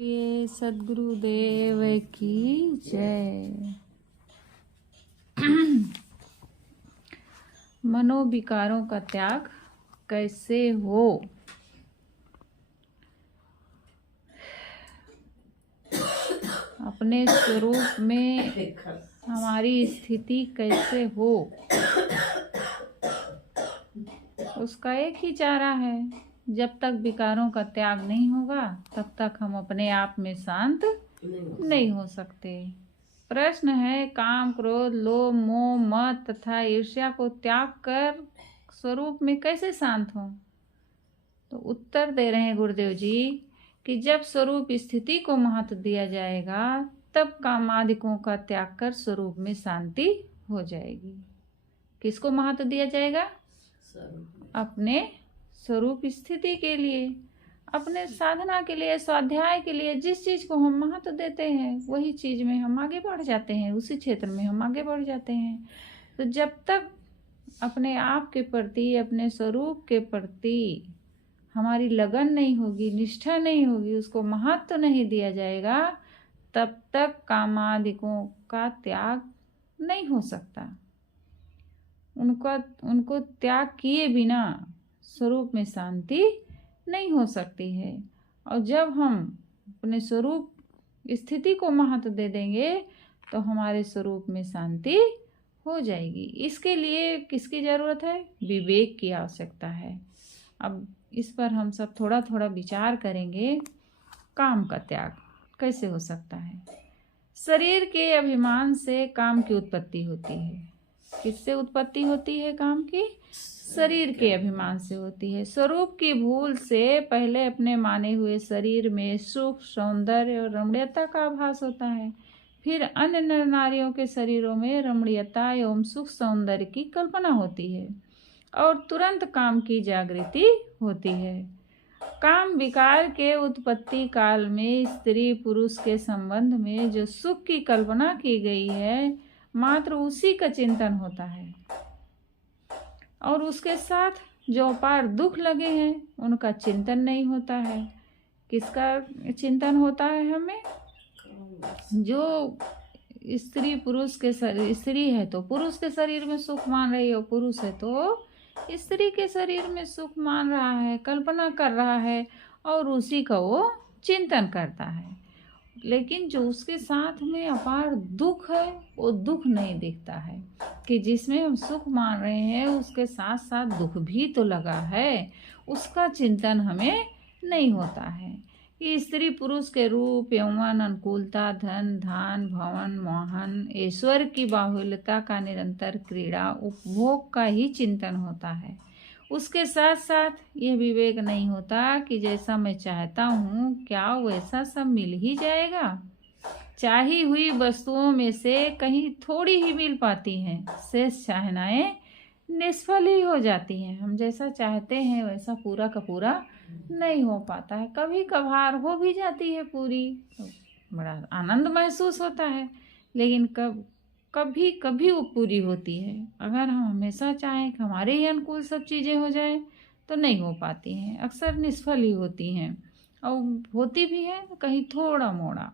ये सद्गुरुदेव की जय। मनोविकारों का त्याग कैसे हो? अपने स्वरूप में हमारी स्थिति कैसे हो, उसका एक ही चारा है। जब तक विकारों का त्याग नहीं होगा तब तक हम अपने आप में शांत नहीं हो सकते। प्रश्न है, काम, क्रोध, लोभ, मोह, मद तथा ईर्ष्या को त्याग कर स्वरूप में कैसे शांत हो? तो उत्तर दे रहे हैं गुरुदेव जी कि जब स्वरूप स्थिति को महत्व दिया जाएगा तब कामादिकों का त्याग कर स्वरूप में शांति हो जाएगी। किसको महत्व दिया जाएगा? अपने स्वरूप स्थिति के लिए, अपने साधना के लिए, स्वाध्याय के लिए। जिस चीज को हम महत्व देते हैं वही चीज में हम आगे बढ़ जाते हैं, उसी क्षेत्र में हम आगे बढ़ जाते हैं। तो जब तक अपने आप के प्रति, अपने स्वरूप के प्रति हमारी लगन नहीं होगी, निष्ठा नहीं होगी, उसको महत्व नहीं दिया जाएगा, तब तक कामादिकों का त्याग नहीं हो सकता। उनको त्याग किए बिना स्वरूप में शांति नहीं हो सकती है। और जब हम अपने स्वरूप स्थिति को महत्व दे देंगे तो हमारे स्वरूप में शांति हो जाएगी। इसके लिए किसकी जरूरत है? विवेक की आवश्यकता है। अब इस पर हम सब थोड़ा थोड़ा विचार करेंगे। काम का त्याग कैसे हो सकता है? शरीर के अभिमान से काम की उत्पत्ति होती है। किससे उत्पत्ति होती है काम की? शरीर के अभिमान से होती है। स्वरूप की भूल से पहले अपने माने हुए शरीर में सुख, सौंदर्य और रमणीयता का आभास होता है। फिर अन्य नर नारियों के शरीरों में रमणीयता एवं सुख सौंदर्य की कल्पना होती है और तुरंत काम की जागृति होती है। काम विकार के उत्पत्ति काल में स्त्री पुरुष के संबंध में जो सुख की कल्पना की गई है, मात्र उसी का चिंतन होता है और उसके साथ जो अपार दुख लगे हैं उनका चिंतन नहीं होता है। किसका चिंतन होता है हमें? जो स्त्री पुरुष के शरीर, स्त्री है तो पुरुष के शरीर में सुख मान रही है, पुरुष है तो स्त्री के शरीर में सुख मान रहा है, कल्पना कर रहा है और उसी का वो चिंतन करता है। लेकिन जो उसके साथ में अपार दुख है वो दुख नहीं दिखता है कि जिसमें हम सुख मान रहे हैं उसके साथ साथ दुख भी तो लगा है, उसका चिंतन हमें नहीं होता है। कि स्त्री पुरुष के रूप, यौवन, अनुकूलता, धन धान, भवन, मोहन, ऐश्वर्य की बाहुल्यता का निरंतर क्रीड़ा, उपभोग का ही चिंतन होता है। उसके साथ साथ यह विवेक नहीं होता कि जैसा मैं चाहता हूँ क्या वैसा सब मिल ही जाएगा। चाही हुई वस्तुओं में से कहीं थोड़ी ही मिल पाती हैं, शेष चाहनाएं निष्फल ही हो जाती हैं। हम जैसा चाहते हैं वैसा पूरा का पूरा नहीं हो पाता है। कभी कभार हो भी जाती है पूरी, तो बड़ा आनंद महसूस होता है, लेकिन कभी कभी वो पूरी होती है। अगर हम हमेशा चाहें कि हमारे ही अनुकूल सब चीज़ें हो जाएं तो नहीं हो पाती हैं, अक्सर निष्फल ही होती हैं और होती भी है कहीं थोड़ा मोड़ा।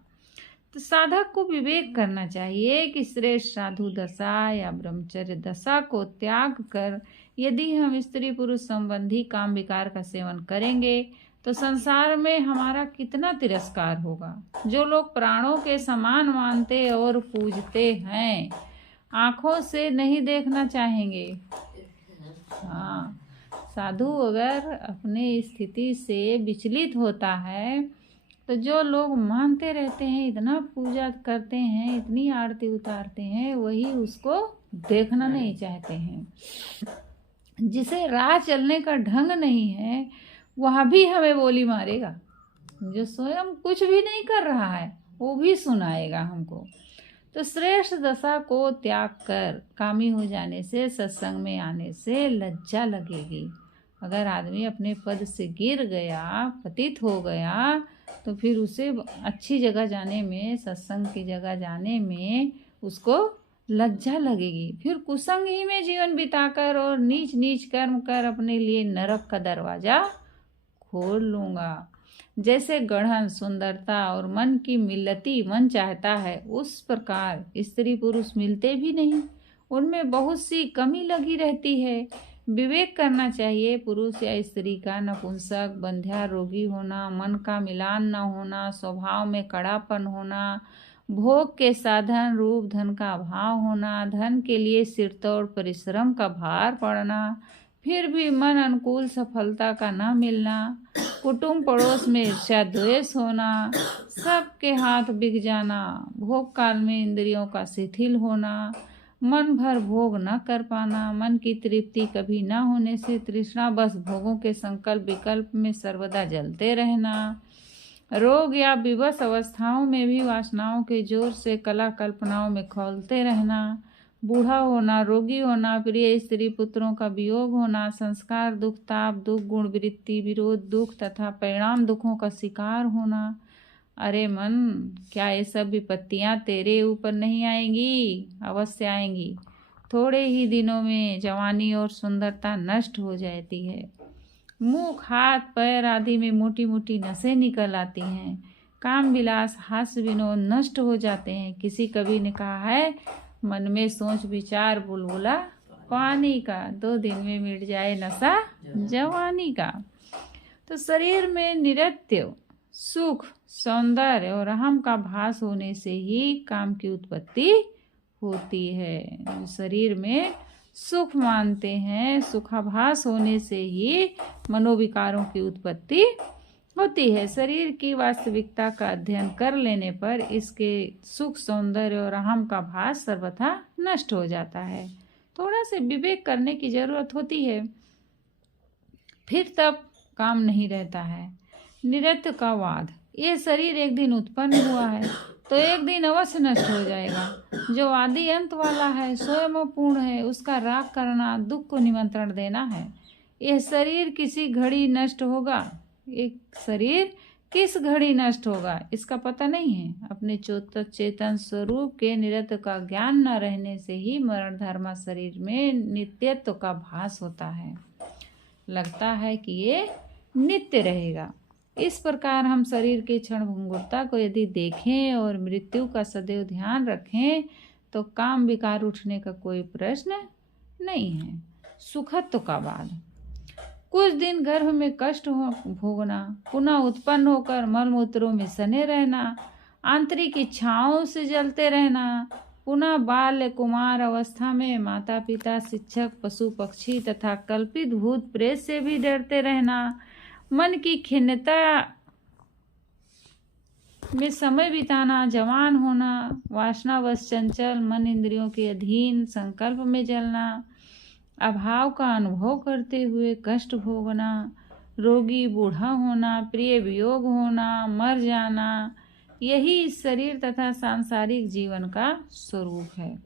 तो साधक को विवेक करना चाहिए कि श्रेष्ठ साधु दशा या ब्रह्मचर्य दशा को त्याग कर यदि हम स्त्री पुरुष संबंधी काम विकार का सेवन करेंगे तो संसार में हमारा कितना तिरस्कार होगा। जो लोग प्राणों के समान मानते और पूजते हैं, आंखों से नहीं देखना चाहेंगे। हाँ, साधु अगर अपने स्थिति से विचलित होता है तो जो लोग मानते रहते हैं, इतना पूजा करते हैं, इतनी आरती उतारते हैं, वही उसको देखना नहीं चाहते हैं। जिसे राह चलने का ढंग नहीं है वह भी हमें बोली मारेगा। जो स्वयं कुछ भी नहीं कर रहा है वो भी सुनाएगा हमको। तो श्रेष्ठ दशा को त्याग कर कामी हो जाने से, सत्संग में आने से लज्जा लगेगी। अगर आदमी अपने पद से गिर गया, पतित हो गया, तो फिर उसे अच्छी जगह जाने में, सत्संग की जगह जाने में उसको लज्जा लगेगी। फिर कुसंग ही में जीवन बिताकर और नीच नीच कर्म कर अपने लिए नरक का दरवाजा खोल लूँगा। जैसे गढ़न सुंदरता और मन की मिलती मन चाहता है, उस प्रकार स्त्री पुरुष मिलते भी नहीं, उनमें बहुत सी कमी लगी रहती है। विवेक करना चाहिए। पुरुष या स्त्री का नपुंसक, बंध्या, रोगी होना, मन का मिलान न होना, स्वभाव में कड़ापन होना, भोग के साधन रूप धन का अभाव होना, धन के लिए सिरतोड़ परिश्रम का भार पड़ना, फिर भी मन अनुकूल सफलता का न मिलना, कुटुंब पड़ोस में ईर्ष्या द्वेष होना, सबके हाथ बिक जाना, भोग काल में इंद्रियों का शिथिल होना, मन भर भोग न कर पाना, मन की तृप्ति कभी न होने से तृष्णा बस भोगों के संकल्प विकल्प में सर्वदा जलते रहना, रोग या विवश अवस्थाओं में भी वासनाओं के जोर से कला कल्पनाओं में खौलते रहना, बूढ़ा होना, रोगी होना, प्रिय स्त्री पुत्रों का वियोग होना, संस्कार दुख, ताप दुख, गुण वृत्ति विरोध दुख तथा परिणाम दुखों का शिकार होना। अरे मन, क्या ये सब विपत्तियां तेरे ऊपर नहीं आएंगी? अवश्य आएंगी। थोड़े ही दिनों में जवानी और सुंदरता नष्ट हो जाती है। मुख, हाथ, पैर आदि में मोटी मोटी नसें निकल आती हैं। काम विलास, हास्य विनोद नष्ट हो जाते हैं। किसी कवि ने कहा है, मन में सोच विचार बुलबुला पानी का, 2 दिन में मिट जाए नशा जवानी का। तो शरीर में निरत्य सुख, सौंदर्य और अहम का भास होने से ही काम की उत्पत्ति होती है। शरीर में सुख मानते हैं, सुखाभास होने से ही मनोविकारों की उत्पत्ति होती है। शरीर की वास्तविकता का अध्ययन कर लेने पर इसके सुख, सौंदर्य और अहम का भास सर्वथा नष्ट हो जाता है। थोड़ा से विवेक करने की जरूरत होती है, फिर तब काम नहीं रहता है। निरत्य का वाद, ये शरीर एक दिन उत्पन्न हुआ है तो एक दिन अवश्य नष्ट हो जाएगा। जो आदि अंत वाला है, स्वयं पूर्ण है, उसका राग करना दुख को निमंत्रण देना है। यह शरीर किसी घड़ी नष्ट होगा। एक शरीर किस घड़ी नष्ट होगा इसका पता नहीं है। अपने चेतन स्वरूप के निरत्य का ज्ञान न रहने से ही मरण धर्मा शरीर में नित्यत्व का भास होता है। लगता है कि ये नित्य रहेगा। इस प्रकार हम शरीर के क्षण भंगुरता को यदि देखें और मृत्यु का सदैव ध्यान रखें तो काम विकार उठने का कोई प्रश्न नहीं है। सुखत्व का बाद, कुछ दिन गर्भ में कष्ट भोगना, पुनः उत्पन्न होकर मलमूत्रों में सने रहना, आंतरिक इच्छाओं से जलते रहना, पुनः बाल्य कुमार अवस्था में माता पिता, शिक्षक, पशु पक्षी तथा कल्पित भूत प्रेत से भी डरते रहना, मन की खिन्नता में समय बिताना, जवान होना, वासनावश चंचल मन इंद्रियों के अधीन, संकल्प में जलना, अभाव का अनुभव करते हुए कष्ट भोगना, रोगी बूढ़ा होना, प्रिय वियोग होना, मर जाना, यही इस शरीर तथा सांसारिक जीवन का स्वरूप है।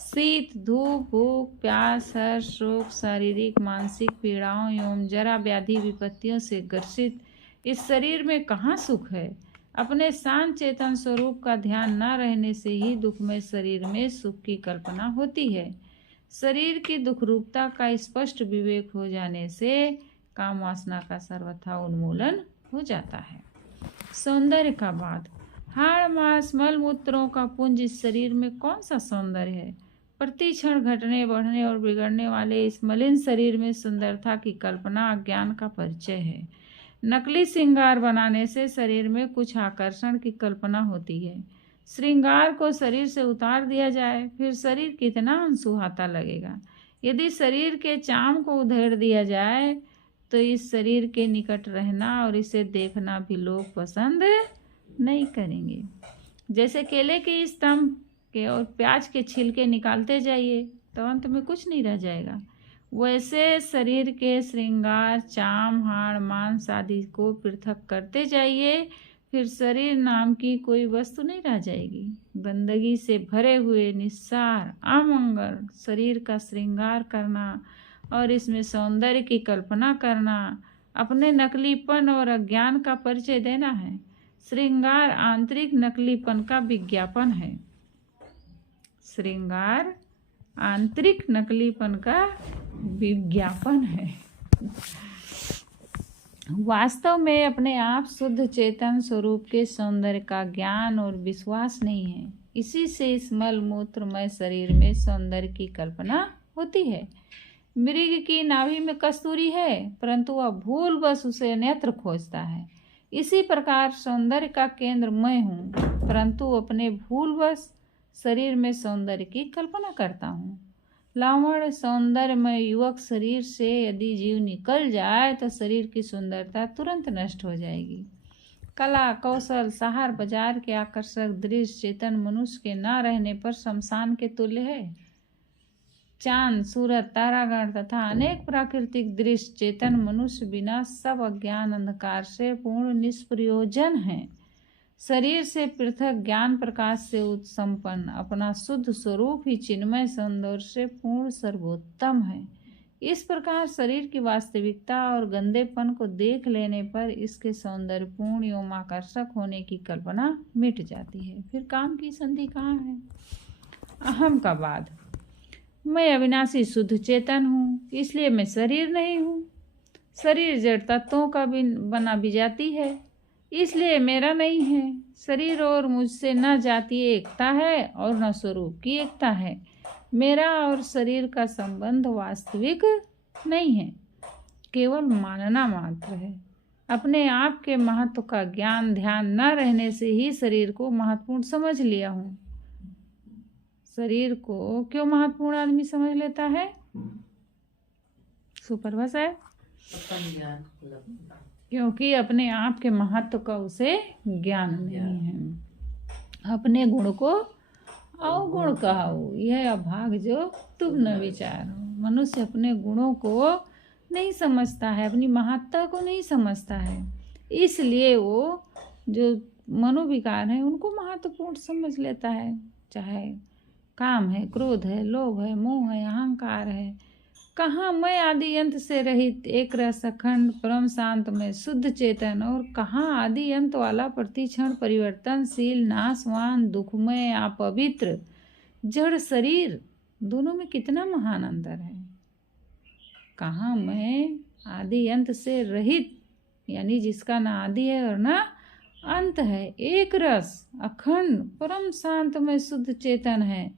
शीत, धूप, भूख, प्यास, हर्ष, शोक, शारीरिक मानसिक पीड़ाओं एवं जरा व्याधि विपत्तियों से ग्रसित इस शरीर में कहाँ सुख है? अपने शांत चेतन स्वरूप का ध्यान न रहने से ही दुखमय शरीर में सुख की कल्पना होती है। शरीर की दुख रूपता का स्पष्ट विवेक हो जाने से काम वासना का सर्वथा उन्मूलन हो जाता है। सौंदर्य का बाद, हाड़ मांस मल मूत्रों का पुंज इस शरीर में कौन सा सौंदर्य है? प्रति क्षण घटने बढ़ने और बिगड़ने वाले इस मलिन शरीर में सुंदरता की कल्पना अज्ञान का परिचय है। नकली श्रृंगार बनाने से शरीर में कुछ आकर्षण की कल्पना होती है। श्रृंगार को शरीर से उतार दिया जाए फिर शरीर कितना अनसुहाता लगेगा। यदि शरीर के चाम को उधेड़ दिया जाए तो इस शरीर के निकट रहना और इसे देखना भी लोग पसंद नहीं करेंगे। जैसे केले के स्तंभ के और प्याज के छिलके निकालते जाइए तो अंत में कुछ नहीं रह जाएगा, वैसे शरीर के श्रृंगार, चाम, हाड़, मांस आदि को पृथक करते जाइए, फिर शरीर नाम की कोई वस्तु नहीं रह जाएगी। गंदगी से भरे हुए निस्सार अमंगल शरीर का श्रृंगार करना और इसमें सौंदर्य की कल्पना करना अपने नकलीपन और अज्ञान का परिचय देना है। श्रृंगार आंतरिक नकलीपन का विज्ञापन है। श्रृंगार आंतरिक नकलीपन का विज्ञापन है। वास्तव में अपने आप शुद्ध चेतन स्वरूप के सौंदर्य का ज्ञान और विश्वास नहीं है। इसी से इस मल मूत्रमय शरीर में सौंदर्य की कल्पना होती है। मृग की नाभि में कस्तूरी है, परंतु वह भूलवश उसे अन्यत्र खोजता है। इसी प्रकार सौंदर्य का केंद्र मैं हूँ, परंतु अपने भूलवश शरीर में सौंदर्य की कल्पना करता हूँ। लावण्य सौंदर्यमय युवक शरीर से यदि जीव निकल जाए तो शरीर की सुंदरता तुरंत नष्ट हो जाएगी। कला कौशल शहर बाजार के आकर्षक दृश्य चेतन मनुष्य के न रहने पर शमशान के तुल्य है। चांद सूरज तारागण तथा अनेक प्राकृतिक दृश्य चेतन मनुष्य बिना सब अज्ञान अंधकार से पूर्ण निष्प्रयोजन है। शरीर से पृथक ज्ञान प्रकाश से उत्संपन्न अपना शुद्ध स्वरूप ही चिन्मय सौंदर्य से पूर्ण सर्वोत्तम है। इस प्रकार शरीर की वास्तविकता और गंदेपन को देख लेने पर इसके सौंदर्यपूर्ण एवं आकर्षक होने की कल्पना मिट जाती है। फिर काम की संधि कहाँ है? अहम का बाद। मैं अविनाशी शुद्ध चेतन हूँ, इसलिए मैं शरीर नहीं हूँ। शरीर जड़ तत्वों का भी बना भी जाती है, इसलिए मेरा नहीं है। शरीर और मुझसे न जातीय एकता है और न स्वरूप की एकता है। मेरा और शरीर का संबंध वास्तविक नहीं है, केवल मानना मात्र है। अपने आप के महत्व का ज्ञान ध्यान न रहने से ही शरीर को महत्वपूर्ण समझ लिया हूँ। शरीर को क्यों महत्वपूर्ण आदमी समझ लेता है? सुपरभाषा है, क्योंकि अपने आप के महत्व का उसे ज्ञान नहीं है। अपने गुण को अवगुण कहाऊ, यह अभाग जो तुम न विचारो। मनुष्य अपने गुणों को नहीं समझता है, अपनी महत्ता को नहीं समझता है, इसलिए वो जो मनोविकार है उनको महत्वपूर्ण समझ लेता है। चाहे काम है, क्रोध है, लोभ है, मोह है, अहंकार है। कहाँ मैं आदि अंत से रहित एक रस अखंड परम शांत में शुद्ध चेतन, और कहाँ आदि अंत वाला प्रतिक्षण परिवर्तनशील नाशवान दुखमय अपवित्र जड़ शरीर। दोनों में कितना महान अंतर है। कहाँ मैं आदि अंत से रहित, यानी जिसका ना आदि है और ना अंत है, एक रस अखंड परम शांत में शुद्ध चेतन है,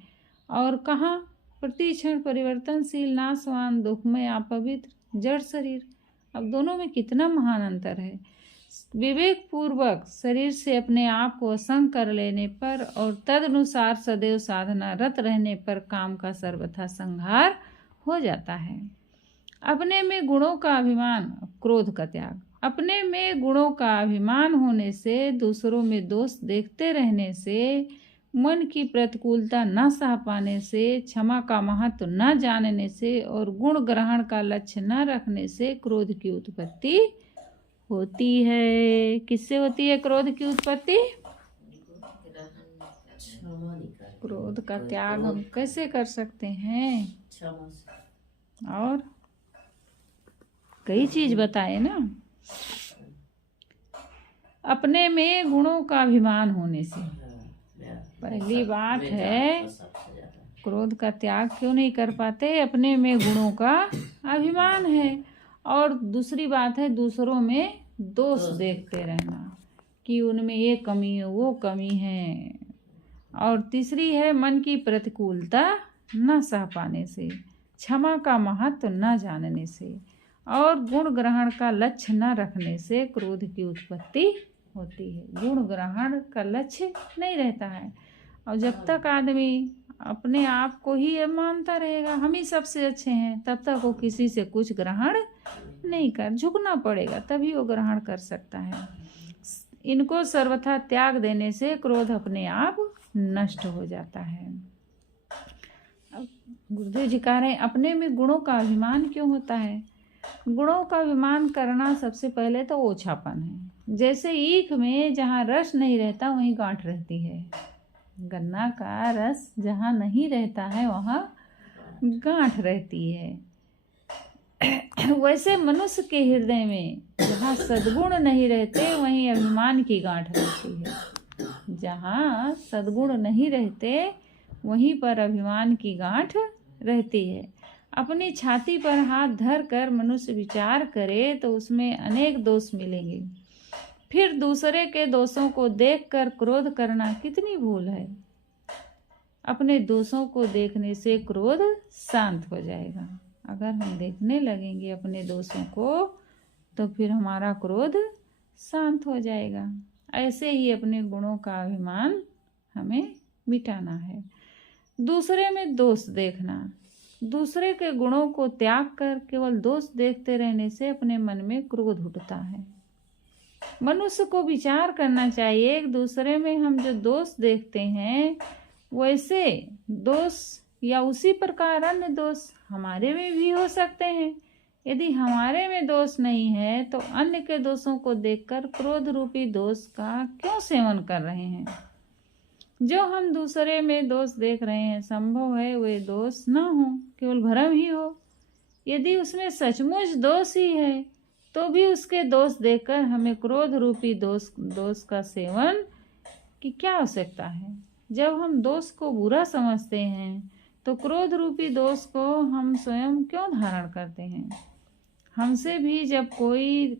और कहाँ प्रतिक्षण परिवर्तनशील नाशवान दुखमय अपवित्र जड़ शरीर। अब दोनों में कितना महान अंतर है। विवेक पूर्वक शरीर से अपने आप को असंग कर लेने पर और तदनुसार सदैव साधना रत रहने पर काम का सर्वथा संहार हो जाता है। अपने में गुणों का अभिमान, क्रोध का त्याग। अपने में गुणों का अभिमान होने से, दूसरों में दोष देखते रहने से, मन की प्रतिकूलता न सह पाने से, क्षमा का महत्व न जानने से और गुण ग्रहण का लक्ष्य न रखने से क्रोध की उत्पत्ति होती है। किससे होती है क्रोध की उत्पत्ति? क्रोध का त्याग हम कैसे कर सकते हैं? और कई चीज बताए ना। अपने में गुणों का अभिमान होने से, पहली बात है क्रोध का त्याग क्यों नहीं कर पाते? अपने में गुणों का अभिमान है। और दूसरी बात है दूसरों में दोष देखते रहना कि उनमें ये कमी है, वो कमी है। और तीसरी है मन की प्रतिकूलता न सह पाने से, क्षमा का महत्व न जानने से और गुण ग्रहण का लक्ष्य न रखने से क्रोध की उत्पत्ति होती है। गुण ग्रहण का लक्ष्य नहीं रहता है, और जब तक आदमी अपने आप को ही मानता रहेगा हम ही सबसे अच्छे हैं, तब तक वो किसी से कुछ ग्रहण नहीं कर, झुकना पड़ेगा तभी वो ग्रहण कर सकता है। इनको सर्वथा त्याग देने से क्रोध अपने आप नष्ट हो जाता है। अब गुरुदेव जी कह रहे हैं अपने में गुणों का अभिमान क्यों होता है? गुणों का अभिमान करना सबसे पहले तो ओछापन है। जैसे ईख में जहाँ रस नहीं रहता वहीं गांठ रहती है। गन्ना का रस जहाँ नहीं रहता है वहाँ गांठ रहती है। वैसे मनुष्य के हृदय में जहाँ सद्गुण नहीं रहते वहीं अभिमान की गांठ रहती है। जहाँ सद्गुण नहीं रहते वहीं पर अभिमान की गांठ रहती है। अपनी छाती पर हाथ धर कर मनुष्य विचार करे तो उसमें अनेक दोष मिलेंगे। फिर दूसरे के दोषों को देखकर क्रोध करना कितनी भूल है। अपने दोषों को देखने से क्रोध शांत हो जाएगा। अगर हम देखने लगेंगे अपने दोषों को तो फिर हमारा क्रोध शांत हो जाएगा। ऐसे ही अपने गुणों का अभिमान हमें मिटाना है। दूसरे में दोष देखना, दूसरे के गुणों को त्याग कर केवल दोष देखते रहने से अपने मन में क्रोध उठता है। मनुष्य को विचार करना चाहिए एक दूसरे में हम जो दोष देखते हैं वैसे दोष या उसी प्रकार अन्य दोष हमारे में भी हो सकते हैं। यदि हमारे में दोष नहीं है तो अन्य के दोषों को देखकर क्रोध रूपी दोष का क्यों सेवन कर रहे हैं। जो हम दूसरे में दोष देख रहे हैं संभव है वे दोष न हो, केवल भ्रम ही हो। यदि उसमें सचमुच दोष ही है तो भी उसके दोष देखकर हमें क्रोध रूपी दोष का सेवन की क्या आवश्यकता है। जब हम दोष को बुरा समझते हैं तो क्रोध रूपी दोष को हम स्वयं क्यों धारण करते हैं। हमसे भी जब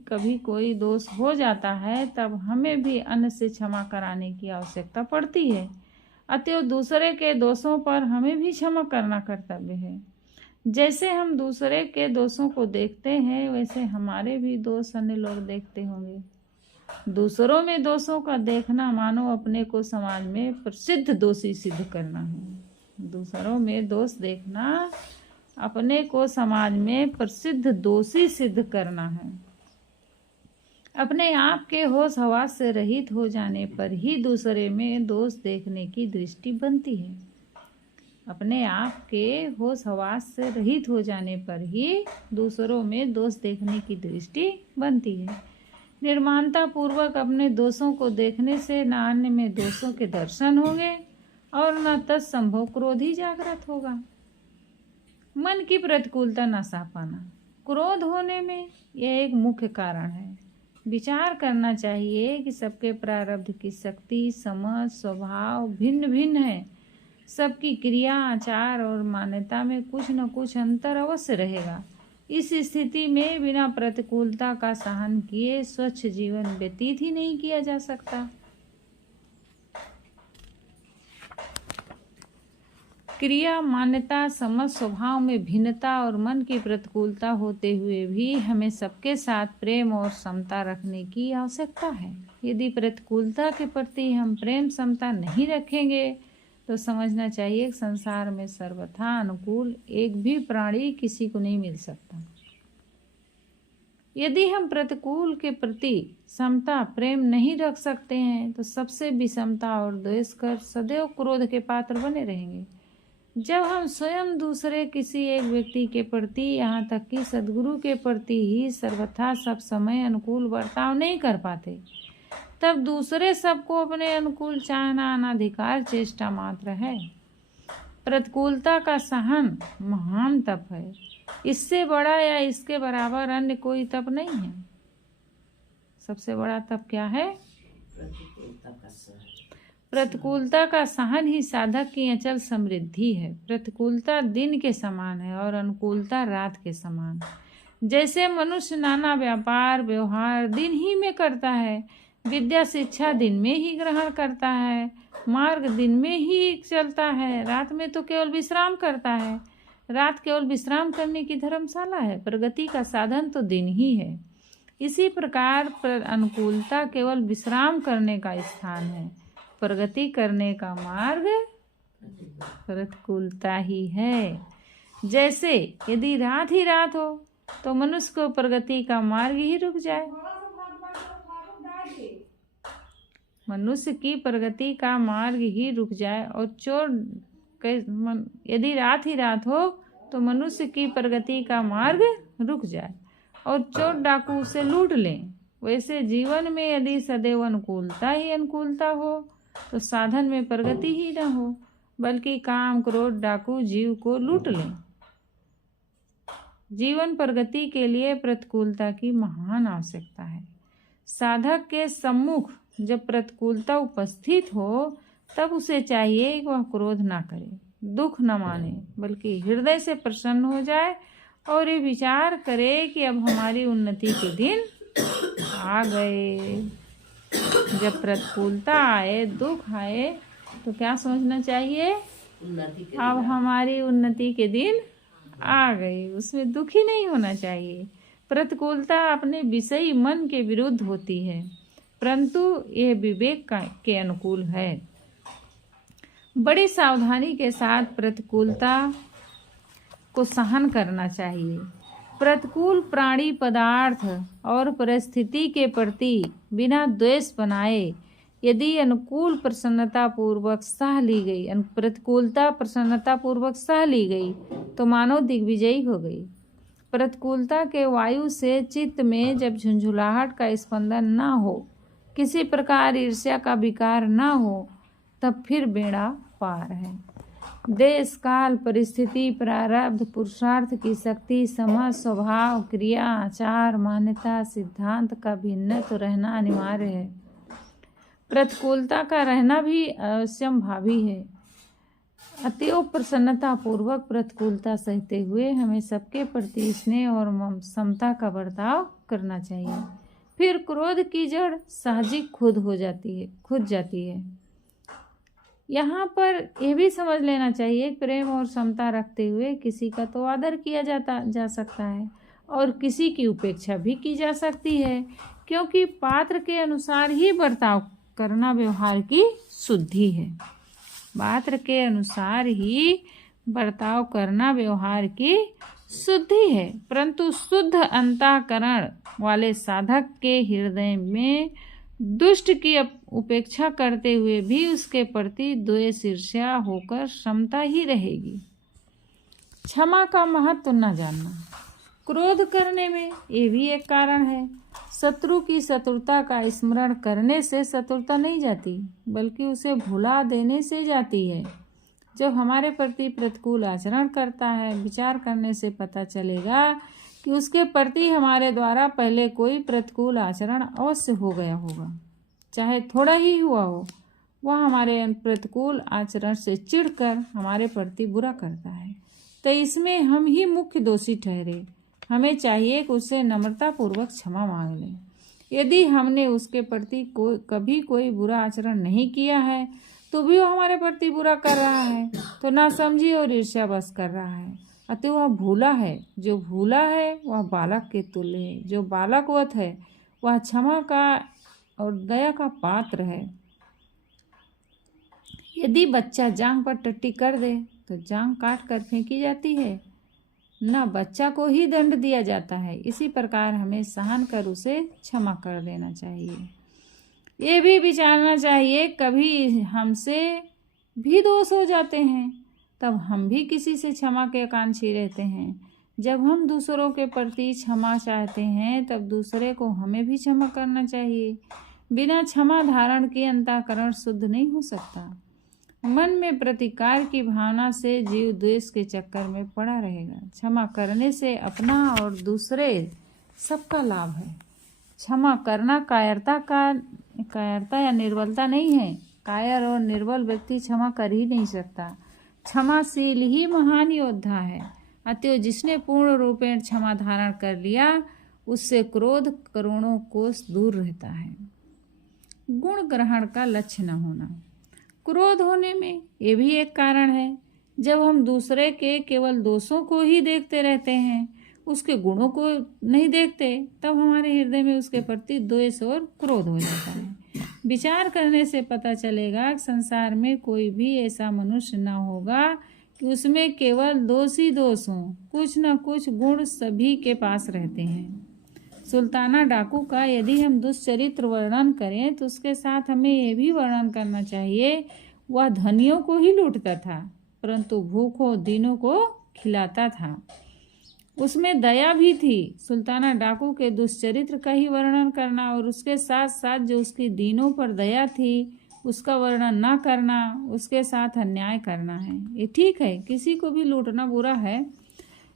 कभी कोई दोष हो जाता है तब हमें भी अन्य से क्षमा कराने की आवश्यकता पड़ती है। अतएव दूसरे के दोषों पर हमें भी क्षमा करना कर्तव्य है। जैसे हम दूसरे के दोषों को देखते हैं वैसे हमारे भी दोष अन्य लोग देखते होंगे। दूसरों में दोषों का देखना मानो अपने को समाज में प्रसिद्ध दोषी सिद्ध करना है। दूसरों में दोष देखना अपने को समाज में प्रसिद्ध दोषी सिद्ध करना है। अपने आप के होश हवास से रहित हो जाने पर ही दूसरे में दोष देखने की दृष्टि बनती है। अपने आप के होश हवास से रहित हो जाने पर ही दूसरों में दोष देखने की दृष्टि बनती है। निर्माणता पूर्वक अपने दोषों को देखने से न अन्य में दोषों के दर्शन होंगे और न तत्संभव क्रोध ही जागृत होगा। मन की प्रतिकूलता न सह पाना, क्रोध होने में यह एक मुख्य कारण है। विचार करना चाहिए कि सबके प्रारब्ध की शक्ति, समझ, स्वभाव भिन्न भिन्न है। सबकी क्रिया, आचार और मान्यता में कुछ न कुछ अंतर अवश्य रहेगा। इस स्थिति में बिना प्रतिकूलता का सहन किए स्वच्छ जीवन व्यतीत ही नहीं किया जा सकता। क्रिया, मान्यता, समझ, स्वभाव में भिन्नता और मन की प्रतिकूलता होते हुए भी हमें सबके साथ प्रेम और समता रखने की आवश्यकता है। यदि प्रतिकूलता के प्रति हम प्रेम समता नहीं रखेंगे तो समझना चाहिए कि संसार में सर्वथा अनुकूल एक भी प्राणी किसी को नहीं मिल सकता। यदि हम प्रतिकूल के प्रति समता प्रेम नहीं रख सकते हैं तो सबसे विषमता और द्वेष कर सदैव क्रोध के पात्र बने रहेंगे। जब हम स्वयं दूसरे किसी एक व्यक्ति के प्रति यहाँ तक कि सद्गुरु के प्रति ही सर्वथा सब समय अनुकूल बर्ताव नहीं कर पाते तब दूसरे सबको अपने अनुकूल चाहना अनाधिकार चेष्टा मात्र है। प्रतिकूलता का सहन महान तप है। इससे बड़ा या इसके बराबर अन्य कोई तप नहीं है। सबसे बड़ा तप क्या है? प्रतिकूलता का सहन ही साधक की अचल समृद्धि है। प्रतिकूलता दिन के समान है और अनुकूलता रात के समान। जैसे मनुष्य नाना व्यापार व्यवहार दिन ही में करता है, विद्या शिक्षा दिन में ही ग्रहण करता है, मार्ग दिन में ही चलता है, रात में तो केवल विश्राम करता है। रात केवल विश्राम करने की धर्मशाला है, प्रगति का साधन तो दिन ही है। इसी प्रकार अनुकूलता केवल विश्राम करने का स्थान है, प्रगति करने का मार्ग प्रतिकूलता ही है। जैसे यदि रात ही रात हो तो मनुष्य को प्रगति का मार्ग ही रुक जाए। मनुष्य की प्रगति का मार्ग ही रुक जाए और यदि रात ही रात हो तो मनुष्य की प्रगति का मार्ग रुक जाए और चोर डाकू उसे लूट लें। वैसे जीवन में यदि सदैव अनुकूलता ही अनुकूलता हो तो साधन में प्रगति ही न हो, बल्कि काम क्रोध डाकू जीव को लूट लें। जीवन प्रगति के लिए प्रतिकूलता की महान आवश्यकता है। साधक के सम्मुख जब प्रतिकूलता उपस्थित हो तब उसे चाहिए कि वह क्रोध ना करे, दुख न माने, बल्कि हृदय से प्रसन्न हो जाए और ये विचार करे कि अब हमारी उन्नति के दिन आ गए। जब प्रतिकूलता आए, दुख आए, तो क्या सोचना चाहिए? अब हमारी उन्नति के दिन आ गए। उसमें दुखी नहीं होना चाहिए। प्रतिकूलता अपने विषयी मन के विरुद्ध होती है, परंतु यह विवेक के अनुकूल है। बड़ी सावधानी के साथ प्रतिकूलता को सहन करना चाहिए। प्रतिकूल प्राणी, पदार्थ और परिस्थिति के प्रति बिना द्वेष बनाए यदि अनुकूल प्रसन्नता पूर्वक सह ली गई, प्रतिकूलता प्रसन्नता पूर्वक सह ली गई, तो मानव दिग्विजयी हो गई। प्रतिकूलता के वायु से चित्त में जब झुंझुलाहट का स्पंदन न हो, किसी प्रकार ईर्ष्या का विकार न हो, तब फिर बेड़ा पार है। देश, काल, परिस्थिति, प्रारब्ध, पुरुषार्थ की शक्ति, समझ, स्वभाव, क्रिया, आचार, मान्यता, सिद्धांत का भिन्न तो रहना अनिवार्य है। प्रतिकूलता का रहना भी अवश्यंभावी है। अतएव प्रसन्नता पूर्वक प्रतिकूलता सहते हुए हमें सबके प्रति स्नेह और समता का बर्ताव करना चाहिए। फिर क्रोध की जड़ साहजिक खुद जाती है। यहाँ पर यह भी समझ लेना चाहिए, प्रेम और समता रखते हुए किसी का तो आदर किया जा सकता है और किसी की उपेक्षा भी की जा सकती है, क्योंकि पात्र के अनुसार ही बर्ताव करना व्यवहार की शुद्धि है। पात्र के अनुसार ही बर्ताव करना व्यवहार की शुद्धि है। परंतु शुद्ध अंतःकरण वाले साधक के हृदय में दुष्ट की उपेक्षा करते हुए भी उसके प्रति द्वेष, ईर्ष्या होकर समता ही रहेगी। क्षमा का महत्व न जानना क्रोध करने में ये भी एक कारण है। शत्रु की शत्रुता का स्मरण करने से शत्रुता नहीं जाती, बल्कि उसे भुला देने से जाती है। जब हमारे प्रति प्रतिकूल आचरण करता है, विचार करने से पता चलेगा कि उसके प्रति हमारे द्वारा पहले कोई प्रतिकूल आचरण अवश्य हो गया होगा, चाहे थोड़ा ही हुआ हो। वह हमारे प्रतिकूल आचरण से चिढ़कर हमारे प्रति बुरा करता है, तो इसमें हम ही मुख्य दोषी ठहरे। हमें चाहिए कि उससे नम्रतापूर्वक क्षमा मांग लें। यदि हमने उसके प्रति कभी कोई बुरा आचरण नहीं किया है, तो भी वो हमारे प्रति बुरा कर रहा है, तो नासमझी और ईर्ष्यावश कर रहा है। अतः वह भूला है। जो भूला है वह बालक के तुल्य है। जो बालकवत है वह क्षमा का और दया का पात्र है। यदि बच्चा जांघ पर टट्टी कर दे तो जांघ काट कर फेंकी जाती है, न बच्चा को ही दंड दिया जाता है। इसी प्रकार हमें सहन कर उसे क्षमा कर देना चाहिए। ये भी विचारना चाहिए, कभी हमसे भी दोष हो जाते हैं, तब हम भी किसी से क्षमा के आकांक्षी रहते हैं। जब हम दूसरों के प्रति क्षमा चाहते हैं, तब दूसरे को हमें भी क्षमा करना चाहिए। बिना क्षमा धारण के अंतःकरण शुद्ध नहीं हो सकता। मन में प्रतिकार की भावना से जीव द्वेष के चक्कर में पड़ा रहेगा। क्षमा करने से अपना और दूसरे सबका लाभ है। क्षमा करना कायरता या निर्बलता नहीं है। कायर और निर्बल व्यक्ति क्षमा कर ही नहीं सकता। क्षमाशील ही महान योद्धा है। अतएव जिसने पूर्ण रूपेण क्षमा धारण कर लिया, उससे क्रोध करोड़ों कोस दूर रहता है। गुण ग्रहण का लक्ष्य न होना क्रोध होने में ये भी एक कारण है। जब हम दूसरे के केवल दोषों को ही देखते रहते हैं, उसके गुणों को नहीं देखते, तब हमारे हृदय में उसके प्रति द्वेष और क्रोध हो जाता है। विचार करने से पता चलेगा कि संसार में कोई भी ऐसा मनुष्य न होगा कि उसमें केवल दोष ही दोष हों। कुछ न कुछ गुण सभी के पास रहते हैं। सुल्ताना डाकू का यदि हम दुष्चरित्र वर्णन करें, तो उसके साथ हमें यह भी वर्णन करना चाहिए, वह धनियों को ही लूटता था, परंतु भूखों दीनों को खिलाता था। उसमें दया भी थी। सुल्ताना डाकू के दुष्चरित्र का ही वर्णन करना और उसके साथ साथ जो उसकी दीनों पर दया थी उसका वर्णन ना करना, उसके साथ अन्याय करना है, ये ठीक है। किसी को भी लूटना बुरा है।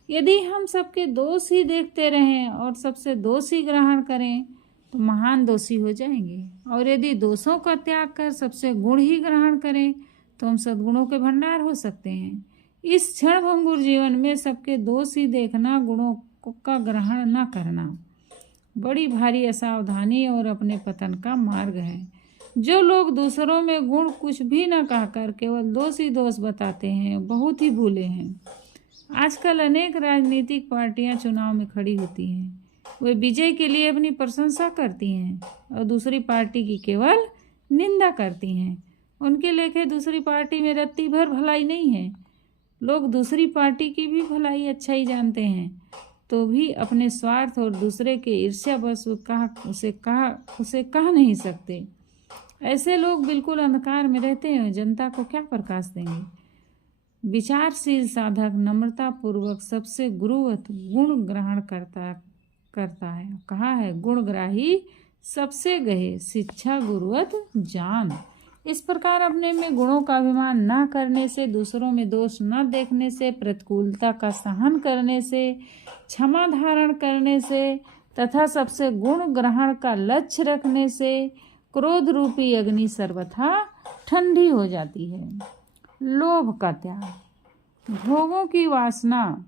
यदि हम सबके दोष ही देखते रहें और सबसे दोष ही ग्रहण करें, तो महान दोषी हो जाएंगे। और यदि दोषों का त्याग कर सबसे गुण ही ग्रहण करें, तो हम सद्गुणों के भंडार हो सकते हैं। इस क्षणभंगुर जीवन में सबके दोष ही देखना, गुणों का ग्रहण न करना बड़ी भारी असावधानी और अपने पतन का मार्ग है। जो लोग दूसरों में गुण कुछ भी न कहकर केवल दोष ही दोष बताते हैं, बहुत ही भूले हैं। आजकल अनेक राजनीतिक पार्टियां चुनाव में खड़ी होती हैं। वे विजय के लिए अपनी प्रशंसा करती हैं और दूसरी पार्टी की केवल निंदा करती हैं। उनके लेखे दूसरी पार्टी में रत्ती भर भलाई नहीं है। लोग दूसरी पार्टी की भी भलाई अच्छा ही जानते हैं, तो भी अपने स्वार्थ और दूसरे के ईर्ष्यावश उसे कह नहीं सकते। ऐसे लोग बिल्कुल अंधकार में रहते हैं, जनता को क्या प्रकाश देंगे। विचारशील साधक नम्रता पूर्वक सबसे गुरुवत गुण ग्रहण करता है। कहा है, गुणग्राही सबसे गहे, शिक्षा गुरुवत जान। इस प्रकार अपने में गुणों का अभिमान न करने से, दूसरों में दोष न देखने से, प्रतिकूलता का सहन करने से, क्षमा धारण करने से तथा सबसे गुण ग्रहण का लक्ष्य रखने से क्रोध रूपी अग्नि सर्वथा ठंडी हो जाती है। लोभ का त्याग। भोगों की वासना